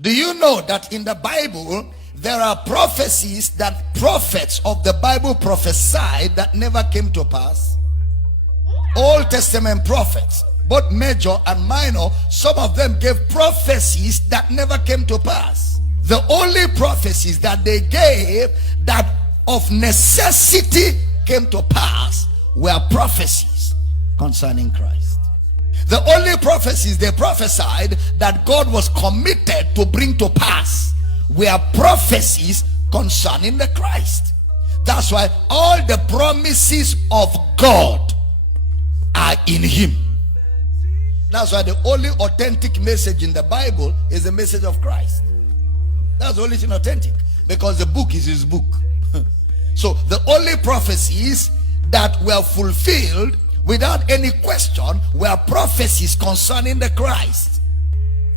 Do you know that in the Bible there are prophecies that prophets of the Bible prophesied that never came to pass? Old Testament prophets, both major and minor, some of them gave prophecies that never came to pass. The only prophecies that they gave that of necessity came to pass were prophecies concerning Christ. The only prophecies they prophesied that God was committed to bring to pass were prophecies concerning the Christ. That's why all the promises of God are in him. That's why the only authentic message in the Bible is the message of Christ. That's the only thing authentic, because the book is his book. So the only prophecies that were fulfilled without any question were prophecies concerning the Christ.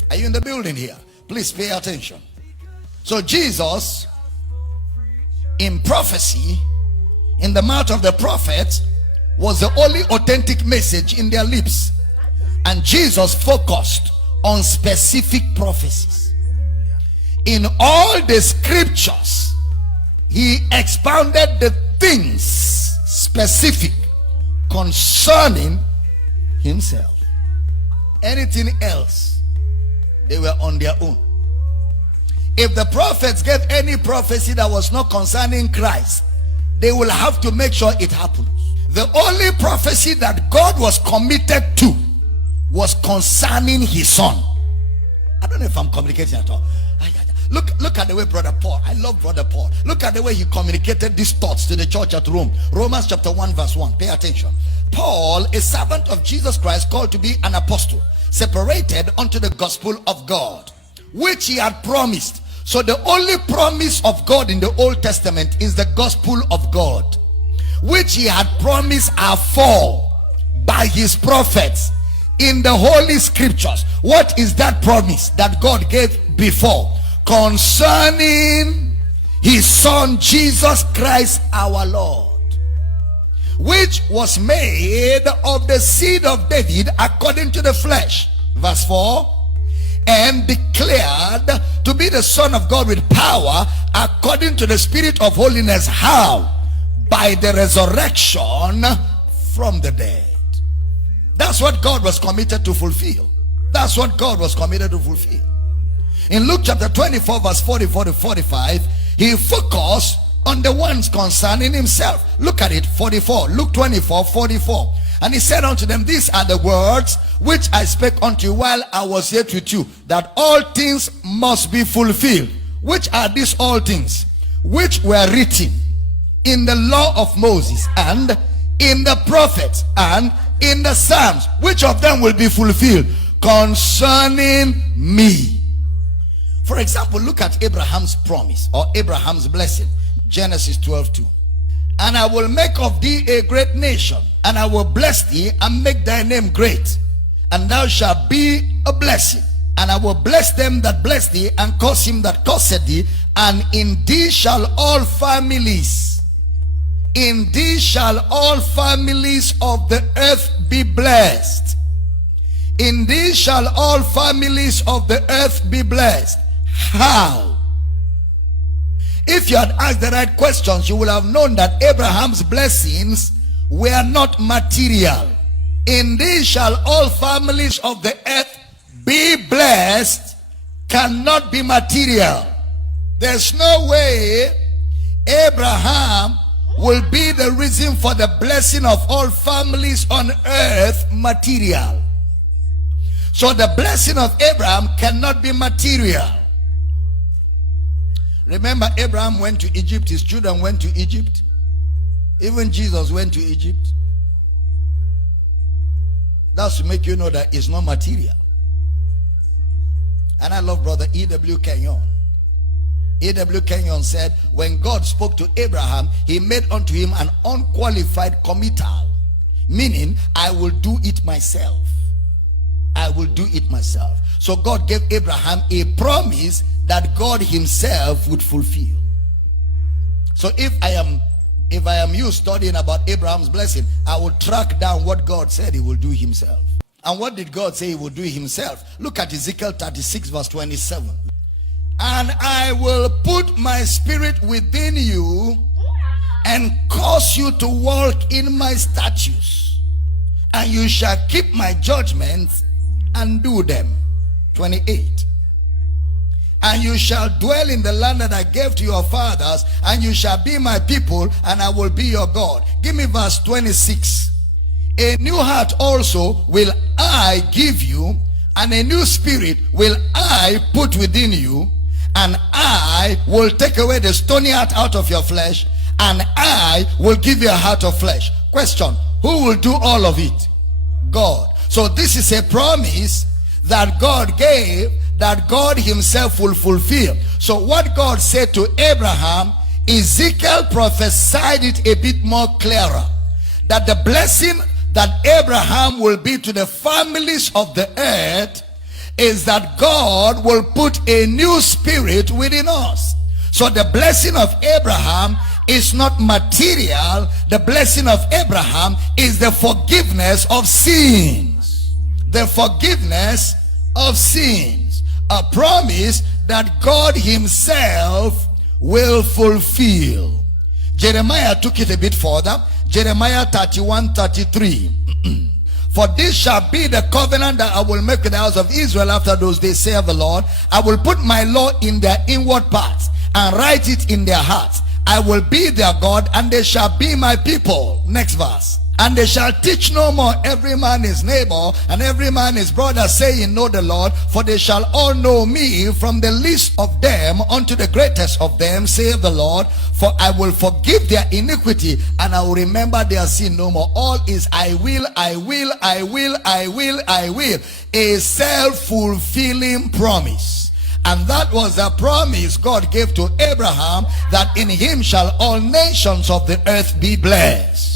Are you in the building here? Please pay attention. So Jesus, in prophecy, in the mouth of the prophets, was the only authentic message in their lips. And Jesus focused on specific prophecies. In all the scriptures, he expounded the things specific concerning himself. Anything else, they were on their own. If the prophets gave any prophecy that was not concerning Christ, they will have to make sure it happens. The only prophecy that God was committed to was concerning his son. I don't know if I'm communicating at all. Look at the way Brother Paul, I love Brother Paul. Look at the way he communicated these thoughts to the church at Rome. Romans chapter 1 verse 1. Pay attention. Paul, a servant of Jesus Christ, called to be an apostle, separated unto the gospel of God, which he had promised. So the only promise of God in the Old Testament is the gospel of God, which he had promised afore by his prophets in the holy scriptures. What is that promise that God gave before? Concerning his son Jesus Christ our Lord, which was made of the seed of David according to the flesh, verse 4, and declared to be the Son of God with power according to the Spirit of holiness. How? By the resurrection from the dead. That's what God was committed to fulfill. That's what God was committed to fulfill. In Luke chapter 24 verse 44 to 45, he focused on the ones concerning himself. Look at it, 44. Luke 24, 44. And he said unto them, these are the words which I spake unto you while I was yet with you, that all things must be fulfilled. Which are these all things? Which were written in the law of Moses, and in the prophets, and in the Psalms. Which of them will be fulfilled? Concerning me. For example, look at Abraham's promise, or Abraham's blessing. Genesis 12:2. And I will make of thee a great nation, and I will bless thee and make thy name great, and thou shalt be a blessing. And I will bless them that bless thee, and curse him that curseth thee. And in thee shall all families, in thee shall all families of the earth be blessed. In thee shall all families of the earth be blessed. How? If you had asked the right questions, you would have known that Abraham's blessings were not material. In thee shall all families of the earth be blessed cannot be material. There's no way Abraham will be the reason for the blessing of all families on earth material. So the blessing of Abraham cannot be material. Remember, Abraham went to Egypt, his children went to Egypt, even Jesus went to Egypt. That's to make you know that it's not material. And I love Brother E.W. Kenyon. E.W. Kenyon said, when God spoke to Abraham, he made unto him an unqualified committal, meaning, I will do it myself. I will do it myself. So God gave Abraham a promise that God himself would fulfill. So if I am you studying about Abraham's blessing, I will track down what God said he will do himself. And what did God say he will do himself? Look at Ezekiel 36 verse 27. And I will put my spirit within you and cause you to walk in my statutes, and you shall keep my judgments and do them. 28. And you shall dwell in the land that I gave to your fathers, and you shall be my people, and I will be your God. Give me verse 26. A new heart also will I give you, and a new spirit will I put within you, and I will take away the stony heart out of your flesh, and I will give you a heart of flesh. Question: who will do all of it? God. So this is a promise that God gave, that God himself will fulfill. So what God said to Abraham, Ezekiel prophesied it a bit more clearer, that the blessing that Abraham will be to the families of the earth is that God will put a new spirit within us. So the blessing of Abraham is not material. The blessing of Abraham is the forgiveness of sins. The forgiveness of sins. A promise that God himself will fulfill. Jeremiah took it a bit further. Jeremiah 31:33. For this shall be the covenant that I will make with the house of Israel after those days, saith the Lord. I will put my law in their inward parts and write it in their hearts. I will be their God, and they shall be my people. Next verse. And they shall teach no more every man his neighbor and every man his brother, saying, know the Lord, for they shall all know me, from the least of them unto the greatest of them, saith the Lord. For I will forgive their iniquity, and I will remember their sin no more. All is I will, I will, I will, I will, I will. A self-fulfilling promise. And that was the promise God gave to Abraham, that in him shall all nations of the earth be blessed.